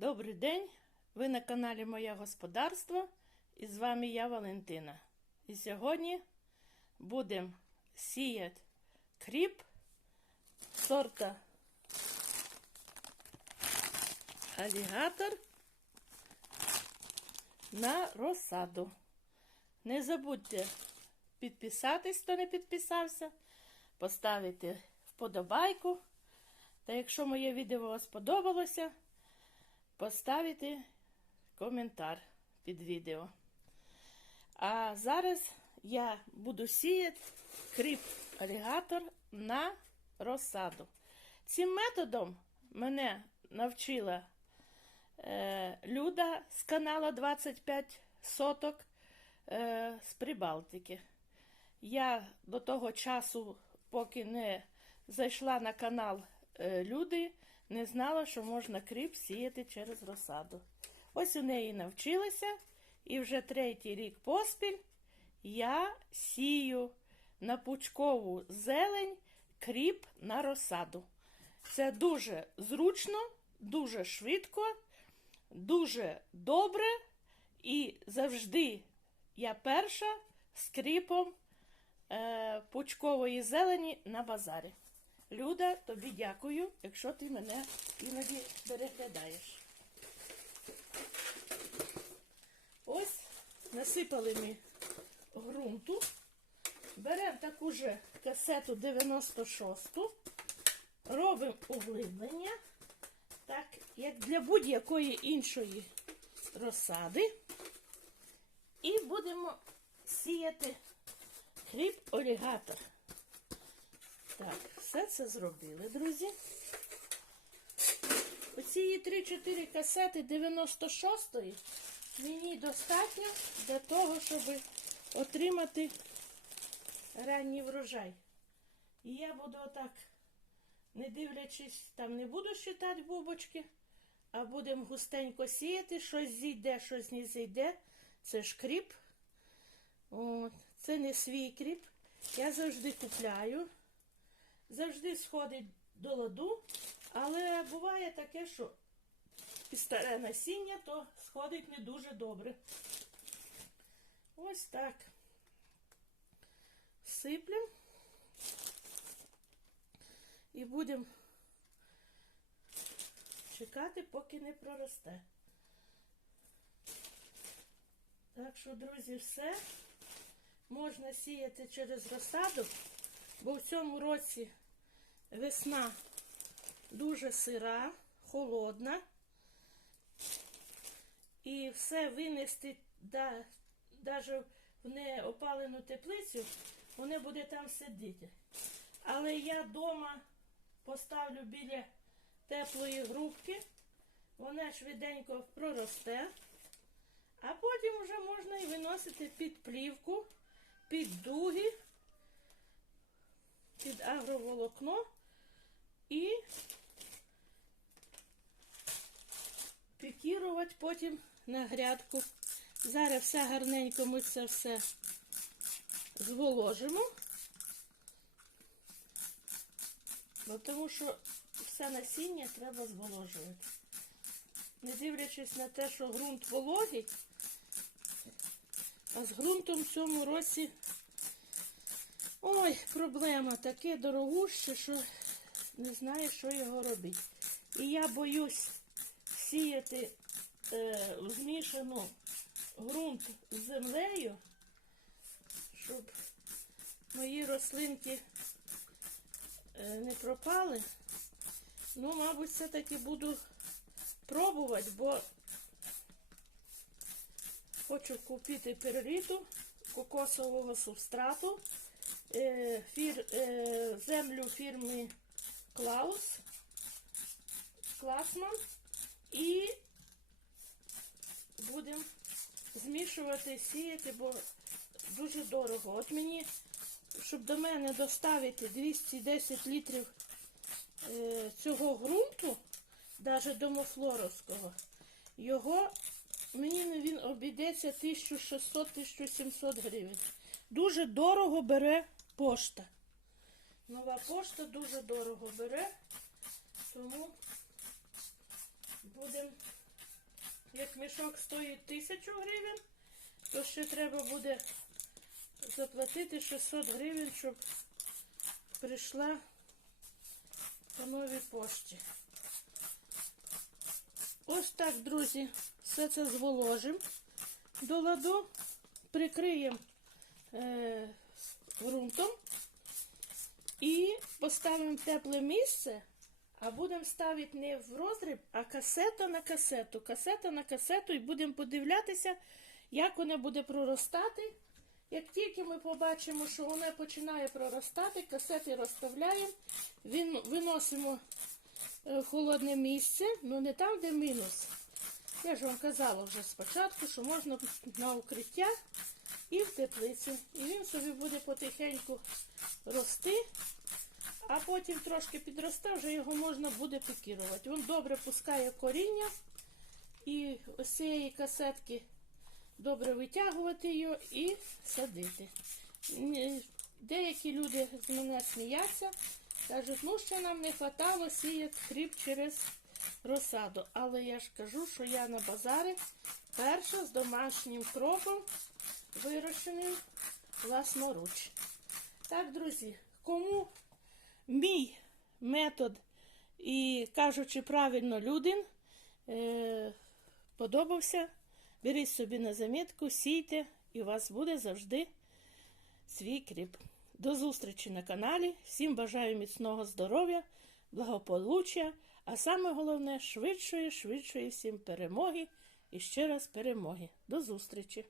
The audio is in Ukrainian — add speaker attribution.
Speaker 1: Добрий день! Ви на каналі Моє Господарство і з вами я Валентина. І сьогодні будемо сіяти кріп сорта алігатор на розсаду. Не забудьте підписатись, хто не підписався, поставити вподобайку. Та якщо моє відео сподобалося, поставити коментар під відео. А зараз я буду сіяти кріп алігатор на розсаду. Цим методом мене навчила е, Люда з каналу 25 соток е, з Прибалтики. Я до того часу, поки не зайшла на канал е, Люди, не знала, що можна кріп сіяти через розсаду. Ось у неї навчилася, і вже третій рік поспіль я сію на пучкову зелень кріп на розсаду. Це дуже зручно, дуже швидко, дуже добре. І завжди я перша з кріпом е, пучкової зелені на базарі. Люда, тобі дякую, якщо ти мене іноді переглядаєш. Ось насипали ми ґрунту. Беремо таку же касету 96, робимо углублення, так, як для будь-якої іншої розсади. І будемо сіяти хліб олігатор. Так, все це зробили, друзі. Оці 3-4 касети 96-ї мені достатньо для того, щоб отримати ранній врожай. І я буду отак, не дивлячись, там не буду считати бубочки, а будемо густенько сіяти, щось зійде, щось не зійде. Це ж кріп. От. Це не свій кріп. Я завжди купляю завжди сходить до ладу, але буває таке, що і старе насіння, то сходить не дуже добре. Ось так. Сиплемо і будемо чекати, поки не проросте. Так що, друзі, все можна сіяти через розсаду, бо в цьому році весна дуже сира, холодна. І все винести навіть в неопалену теплицю, воно буде там сидіти. Але я вдома поставлю біля теплої грубки, вона швиденько проросте, а потім вже можна і виносити під плівку, під дуги, під агроволокно і пікірувати потім на грядку. Зараз все гарненько ми це все зволожимо, бо тому що все насіння треба зволожувати. Не дивлячись на те, що ґрунт вологий, а з ґрунтом в цьому році ой, проблема таке дорогуще, що не знаю, що його робити. І я боюсь сіяти е, змішану ґрунт з землею, щоб мої рослинки е, не пропали. Ну, мабуть, все-таки буду пробувати, бо хочу купити переліту кокосового субстрату, е, фір, е, землю фірми Клаус, Класман і будемо змішувати, сіяти, бо дуже дорого. От мені, щоб до мене доставити 210 літрів е, цього ґрунту, навіть домофлоровського, його мені він обійдеться 1600-1700 гривень. Дуже дорого бере пошта. Нова пошта дуже дорого бере, тому будемо мішок стоїть 1000 гривень, то ще треба буде заплатити 600 гривень, щоб прийшла по новій пошті. Ось так, друзі, все це зволожимо до ладу, прикриємо е, ґрунтом і поставимо в тепле місце, а будемо ставити не в розріб, а касета на касету. Касета на касету і будемо подивлятися, як воно буде проростати. Як тільки ми побачимо, що воно починає проростати, касети розставляємо, він, виносимо е, в холодне місце, ну не там, де мінус. Я ж вам казала вже спочатку, що можна на укриття і в теплиці. І він собі буде потихеньку рости, а потім трошки підросте, вже його можна буде пікірувати. Він добре пускає коріння і ось цієї касетки добре витягувати його і садити. Деякі люди з мене сміються, кажуть, ну ще нам не хватало сіяти кріп через розсаду. Але я ж кажу, що я на базарі перша з домашнім кропом, вирощеним власноруч. Так, друзі, кому мій метод і кажучи правильно людин е, подобався, беріть собі на замітку, сійте, і у вас буде завжди свій кріп. До зустрічі на каналі. Всім бажаю міцного здоров'я, благополуччя, а саме головне швидшої, швидшої всім перемоги і ще раз перемоги. До зустрічі!